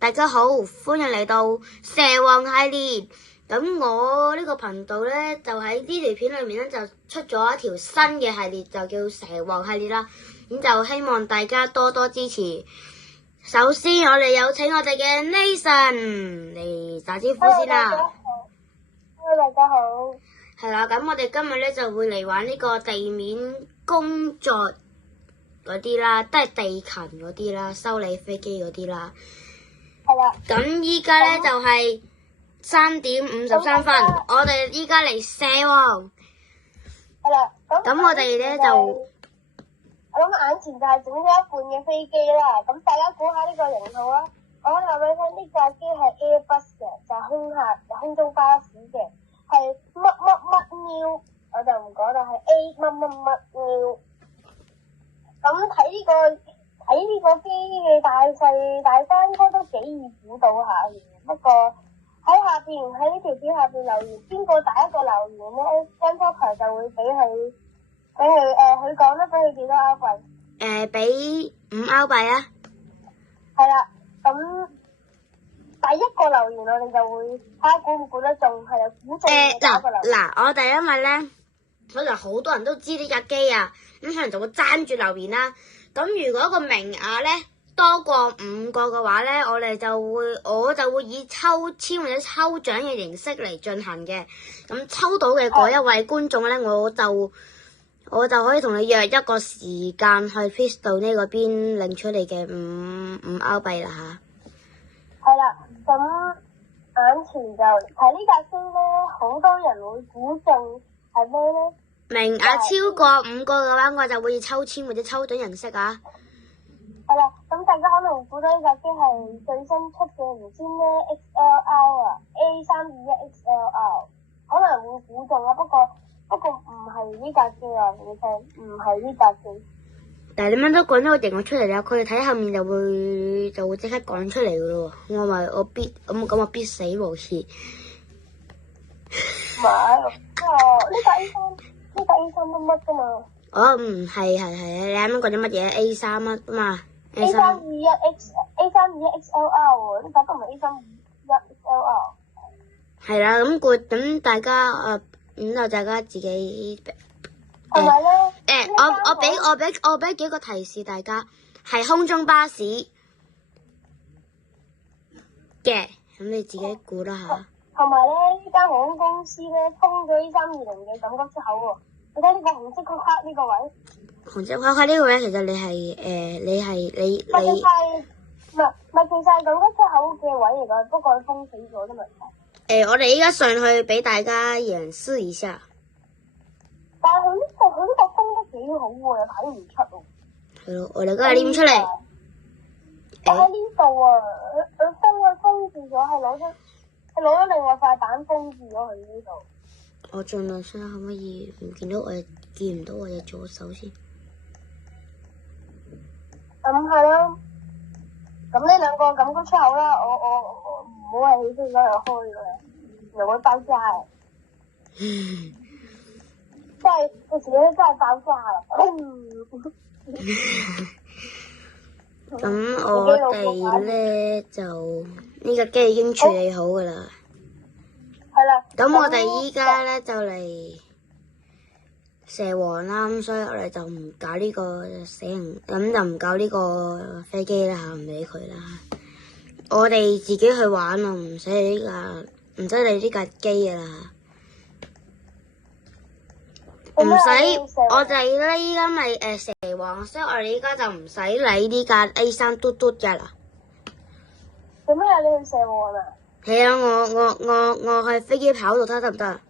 大家好，歡迎嚟到蛇王系列。咁我呢個頻道呢，就喺呢條片裏面呢，就出咗一條新嘅系列，就叫蛇王系列啦。咁就希望大家多多支持。首先我哋有請我哋嘅 Nathan 嚟打招呼先啦。Hello，大家好。係啦，咁我哋今日呢，就會嚟玩呢個地面工作嗰啲啦，都係地勤嗰啲啦，修理飛機嗰啲啦。係啦。咁依家咧就係3:53分，我哋依家嚟射喎。係啦。咁我哋咧就，我諗眼前就係整咗一半嘅飛機啦。咁大家估下呢個型號啦。我話俾你聽，呢架機係 Airbus 嘅，就係空中巴士嘅，係乜 new， 我就唔講啦，係 A 乜 new。咁睇呢個機嘅大細大細應該都幾易估到下嘅，不過喺呢條片下邊留言，邊個第一個留言咧，張波台就會俾佢佢講得俾佢幾多歐幣？俾5歐幣啊。係啦，咁第一個留言我哋就會睇下估唔估得中，係啊，估中嘅第一個留言。嗱，我哋因為咧，可能好多人都知呢架機啊，咁可能就會爭住留言啦。咁如果個名額咧多過5個嘅話咧，我就會以抽籤或者抽獎嘅形式嚟進行嘅。咁抽到嘅嗰一位觀眾咧，我就可以同你約一個時間去 Pistol 呢個邊領取你嘅五歐幣啦吓。係啦，咁眼前就睇呢架機咧，好多人會估中係咩咧？名額超過5個嘅話，我就會以抽籤或者抽獎形式啊。係啦，咁大家可能估到呢架機係最新出嘅唔知咩 XLR 啊 A321 XLR， 可能會估中啊，不過唔係呢架機啊，你聽唔係呢架機。但係你乜都講咗個型號出嚟啦，佢哋睇後面就會即刻講出嚟噶咯喎。我必死無疑。唔係，呢架 A3乜噶嘛？哦，係，你啱啱講咗乜嘢 A3乜啊嘛 ？A321 XLR 喎，呢架都唔係 A321 XLR。係啦，咁大家咁就大家自己係咪咧？我俾幾個提示大家，係空中巴士嘅，咁你自己估啦吓。同埋咧，呢間航空公司咧封咗A320嘅緊急出口喎。你睇呢個紅色框框呢個位。紅色框框呢個位，其實你係其實係緊急出口嘅位嚟噶，不過封死咗啫嘛。我哋依家上去俾大家演示一下。但係佢呢個封得幾好喎，又睇唔出喎。係咯，我哋而家黏出嚟。我喺呢度啊，佢封住咗，係攞咗另外塊板封住咗佢呢度。我盡量睇下可唔可以唔見到我嘅左手先。咁係咯，咁呢兩個緊急出口啦，我唔好係起飛嗰度開㗎啦，又會爆炸啊！即係到時咧真係爆炸啦！咁我哋咧就呢架機已經處理好噶啦。係啦。咁我哋依家咧就嚟蛇王啦，咁所以我哋就唔搞呢個死人，咁就唔搞呢個飛機啦，唔理佢啦。我哋自己去玩啊，唔使理呢架機噶啦。唔使，我哋咧依家咪蛇王，所以我哋依家就唔使理呢架 A3嘟嘟噶啦。做咩啊？你去蛇王啊？係啊，我去飛機跑道睇得唔得啊？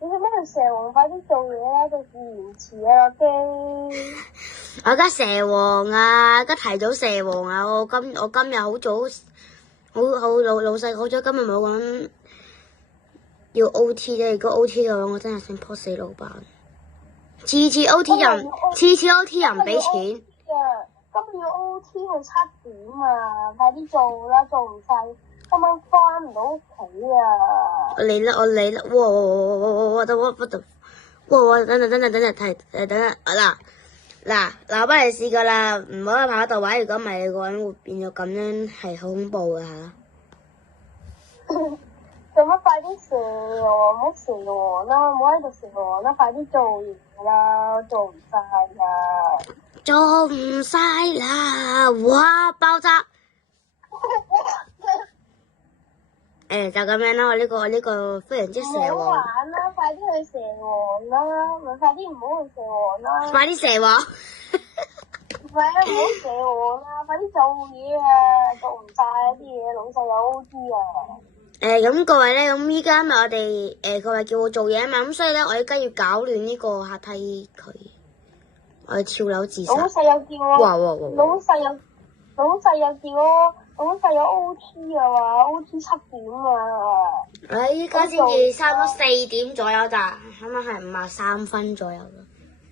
你做咩去蛇王？快啲做嘢啦，到時延遲啊機。我而家蛇王啊，而家提早蛇王啊！我今日好早，好老細好咗，今日冇講要 OT 啫。如果 OT 嘅話，我真係想撲死老闆。次次 OT 人唔俾錢。今日要 OT 去7點啊！快啲做啦，做唔晒，今晚翻唔到屋企啊！我嚟啦！哇！等陣，嗱，嗱，我幫你試過啦，唔好去跑道位，如果唔係你個人會變咗咁樣，係好恐怖噶嚇。做乜快啲射喎？唔好射喎啦，唔好喺度射喎啦，快啲做完啦，做唔晒啦。做唔晒啦！哇，爆炸！就咁樣啦，我呢個非常之蛇唔好王，玩啦，快啲去射王啦，咪快啲唔好去射王啦。快啲蛇王！唔係啊，唔好射王啦，快啲做嘢啊，做唔晒啲嘢，老細有 OT 啊。咁各位咧，咁依家咪我哋各位叫我做嘢啊嘛，咁所以咧我而家要搞亂呢個客梯佢，我要跳樓自殺。老細又叫我，哇！老細又叫我，老細有 OT 啊嘛，OT 7點啊。依家先至差唔多4點左右咋，啱啱係53分左右啦。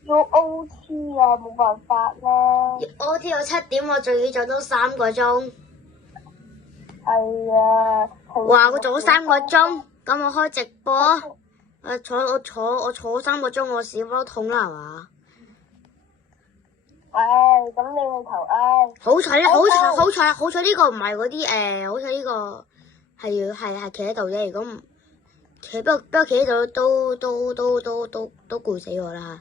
要 OT 啊，冇辦法啦。OT 到7點，我仲要做多3個鐘。係啊。哇！我做咗3個鐘，咁我開直播，我坐3個鐘，我屎忽都痛啦，係嘛？唉，咁你去投唉。好彩呢個唔係嗰啲好彩呢個係企喺度啫。如果唔企，不過企喺度都攰死我啦嚇，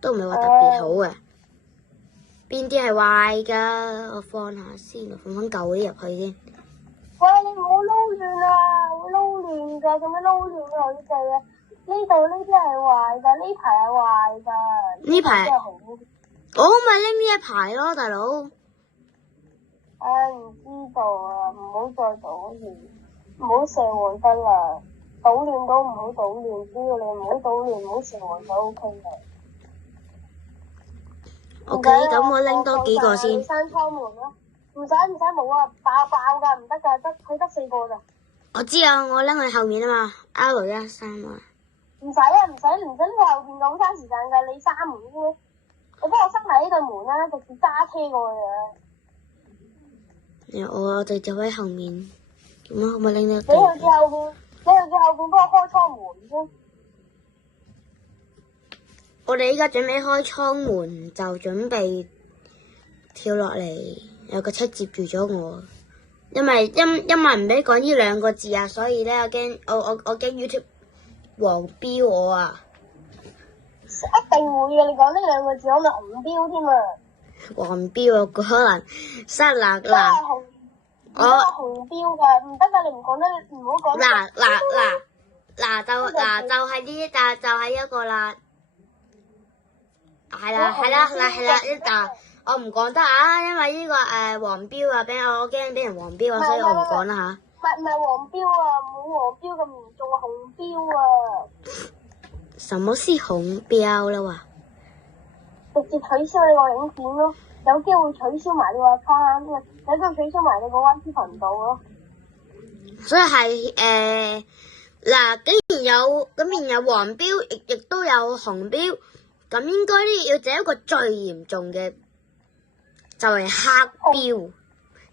都唔係話特別好嘅。邊啲係壞㗎？我放下先，放翻舊嗰啲入去先。喂，你唔好撈亂啊！會撈亂㗎，做咩撈亂啊？老細啊，呢度呢啲係壞㗎，呢排係壞㗎。呢排真係好。我咪拎呢一排咯，大佬。唉，唔知道啊，唔好再搗亂，唔好射黃燈啦。搗亂都唔好搗亂，只要你唔好搗亂，唔好射黃就 OK 嘅。OK，咁我拎多幾個先。閂窗門咯，唔使冇啊，爆㗎，唔得㗎，佢得4個咋。我知啊，我拎去後面啊嘛，R13啊。唔使拎去後邊咁嘥時間㗎，你閂門先。你幫我塞埋呢對門啦，直接揸車過去啊！我直接喺後面，咁可唔可以拎到？你去後邊幫我開窗門先。我哋依家準備開窗門，就準備跳落嚟，有個車接住咗我。因為唔俾講呢2個字啊，所以咧我驚 YouTube 黃標我啊！一定會嘅，你講呢2個字可能紅標添啊！黃標啊，可能失啦嗱，我紅標㗎，唔得㗎，你唔講得，唔好講。就係呢，就係一個啦，係啦，呢我唔講得啊，因為呢個黃標啊，我驚俾人黃標啊，所以我唔講啦嚇。唔係黃標啊，冇黃標咁嚴重啊，紅標啊！什麼是紅標啦？哇！直接取消你個影片咯，有機會取消埋你個 account，有機會取消埋你個 YT 頻道咯。所以係既然有黃標，亦都有紅標，咁應該咧要整一個最嚴重嘅，就係黑標，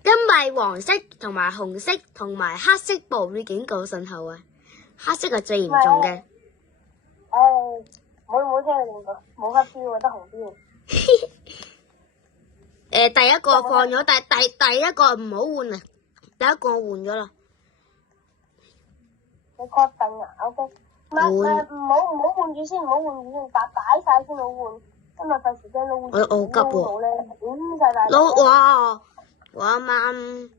因為黃色同埋紅色同埋黑色暴雨警告信號啊，黑色係最嚴重嘅。唉，唔好聽佢哋講，冇黑標啊，得紅標。第一個放咗，第一個唔好換啊，第一個我換咗啦。你確定啊 ？OK，唔好換住先，擺晒先好換，今日費事驚撈。我急喎。撈哇啱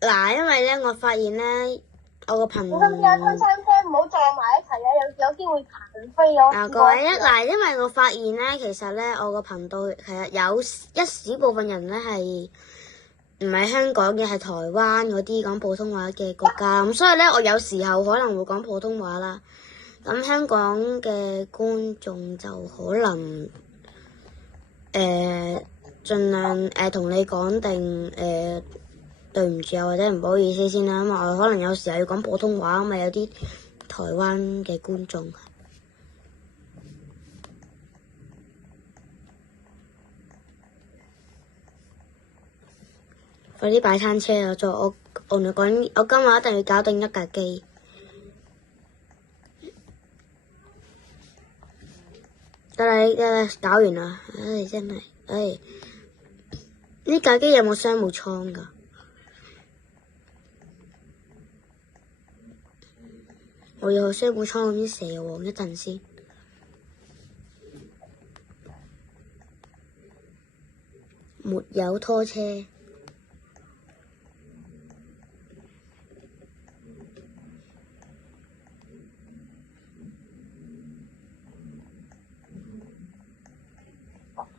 嗱，因為咧我發現咧我個頻道。你知唔知啊？推餐車唔好撞埋一齊啊！有機會彈飛咗。各位因為我發現咧，其實咧我個頻道其實有一小部分人咧係唔係香港嘅，係台灣嗰啲講普通話嘅國家，咁所以咧我有時候可能會講普通話啦。咁香港嘅觀眾就可能盡量同你講定對唔住啊，或者唔好意思先啦，因為我可能有時候要講普通話，咪有啲台灣嘅觀眾。快啲擺餐車啊！我同你講，我今日一定要搞定1架機。得啦，搞完啦，唉真係，唉，呢架機有冇商務艙㗎？我要去商務艙嗰邊蛇王一陣先。沒有拖車。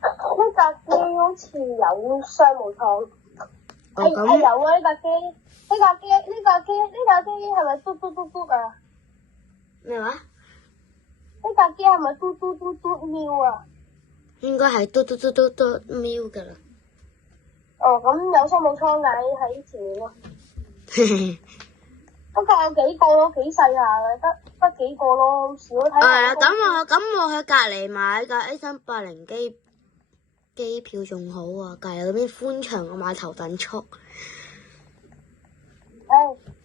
呢架機好似有商務艙。有啊！呢架機係咪嘟嘟嘟嘟啊？咩話？呢架機係咪嘟嘟嘟嘟喵啊？應該係嘟嘟嘟嘟嘟喵㗎啦。哦，咁有商務艙喺前面咯。不過有幾個咯，幾細下嘅，得幾個咯，少睇下。咁我喺隔離買架 A380機票仲好啊，隔離嗰邊寬敞我買頭等艙。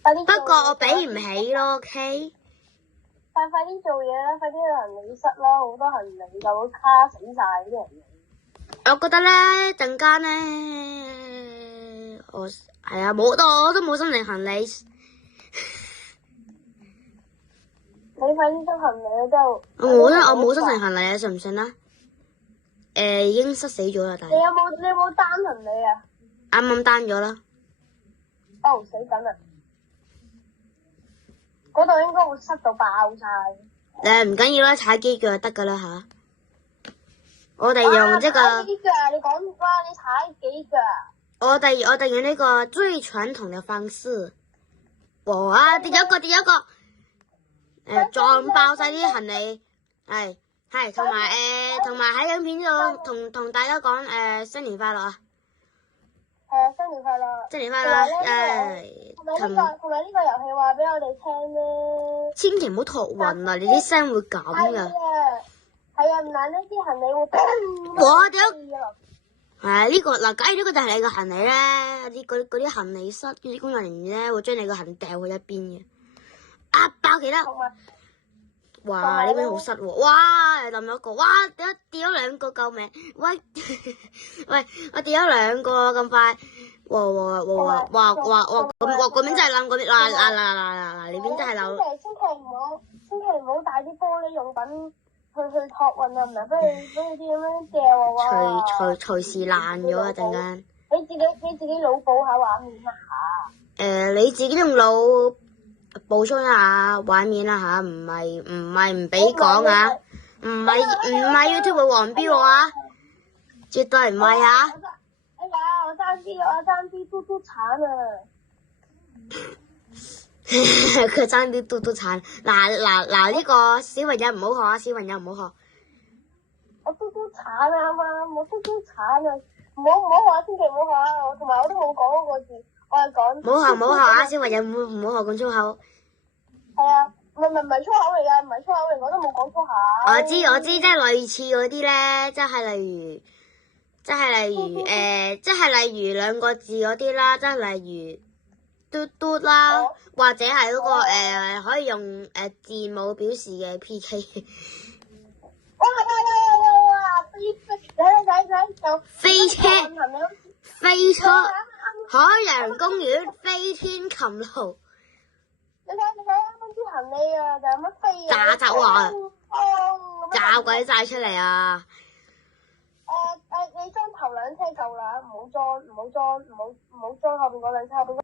快啲！不過我俾唔起咯，OK？快啲做嘢啦！快啲去行李室啦，好多行李就會卡死晒啲人。我覺得咧，陣間咧，我都冇心情行李。你快啲執行李啦，之後。我冇心情行李啊，信唔信啊？已經塞死咗啦，但係。你有冇單行李啊？啱啱單咗啦。哦，死緊啦！嗰度應該會塞到爆晒。唔緊要啦，踩機腳就得噶啦吓。我哋用這個。踩幾腳？你講哇！你踩幾腳？我哋用呢個最傳統嘅方式。哇！跌咗一個。撞爆晒啲行李。係同埋喺影片度同大家講新年快樂啊！新年快樂！新年快樂！同埋呢個遊戲話俾我哋聽咧，千祈唔好託運啊！你啲聲會咁噶。係啊，唔難呢啲行李會。我屌！呢個嗱，假如呢個就係你個行李咧，嗰啲行李室啲工作人員咧會將你個行李掉去一邊嘅。爆其他。哇！呢邊好塞喎！哇！又冧咗一個！哇！跌咗兩個，救命！喂，我跌咗兩個咁快！哇！嗰邊真係冧，嗰邊嗱，呢邊真係冧。千祈唔好帶啲玻璃用品去託運啊！唔係俾佢啲咁樣掉啊！哇！隨時爛咗啊！陣間。你自己腦補下畫面啊！你自己用腦補充一下畫面啦吓，唔係唔俾講啊，唔係 YouTube 會黃標啊，絕對唔係啊！哎呀，我爭啲嘟嘟慘啊！佢爭啲嘟嘟慘，嗱呢個小朋友唔好學啊，小朋友唔好學。我嘟嘟慘啊嘛，我嘟嘟慘啊！唔好學，千祈唔好學啊！同埋我都冇講嗰個字。我係講唔好學啊！小朋友唔好學講粗口。係啊，唔係粗口嚟㗎，唔係粗口嚟，我都冇講粗口。我知，即係類似嗰啲咧，即係例如兩個字嗰啲啦，即係例如嘟嘟啦，或者係嗰個可以用字母表示嘅 PK。哇！飛車，海洋公園飛天擒路。你睇啲行李啊，就有乜飛啊？炸走啊！炸鬼晒出嚟啊！你裝頭兩車夠啦，唔好裝後邊嗰兩車後邊。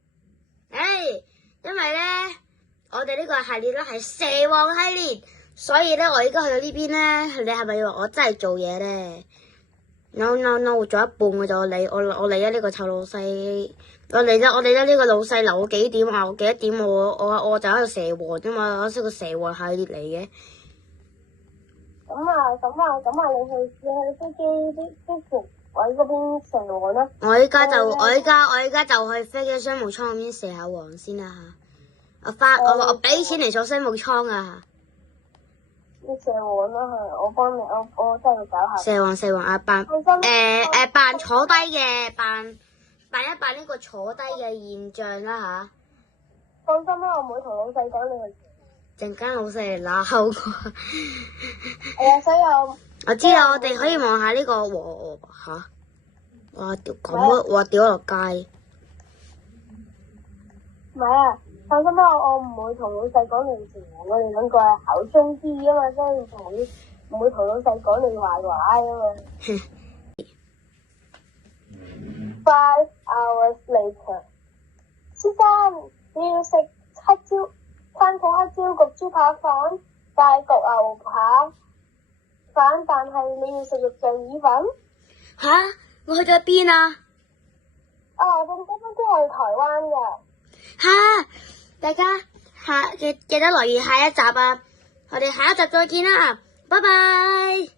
因為咧，我哋呢個系列咧係蛇王系列，所以咧我而家去到呢邊咧，你係咪以為我真係做嘢咧？No，我做一半我就嚟咗呢個臭老細，我嚟咗呢個老細留我幾點啊？我幾多點我就喺度蛇王啫嘛，我識個蛇王系列嚟嘅。咁你去飛機啲服位嗰邊蛇王啦。我依家就去飛機商務艙嗰邊蛇下王先啦吓。我俾錢嚟坐商務艙啊。你蛇王啦，我幫你，我真係要搞下。蛇王啊，扮坐低嘅，扮一扮呢個坐低嘅現象啦吓。放心啦，我唔會同老細講你去。陣間老細嚟鬧我。係啊，所以我知啦，我哋可以望下呢個吓，哇屌咁啊，哇屌落街。唔係啊，放心啦，我唔會同老細講你事，我哋兩個係口中啲啊嘛，所以唔會同老細講你壞話啊嘛。5 hours later， 先生，你要食餐土黑椒焗豬扒飯，大焗牛扒飯，但係你要食肉醬意粉。吓，我去咗邊啊？我哋今日都係台灣嘅。吓，大家記得留意下一集啊！我哋下一集再見啦，拜拜。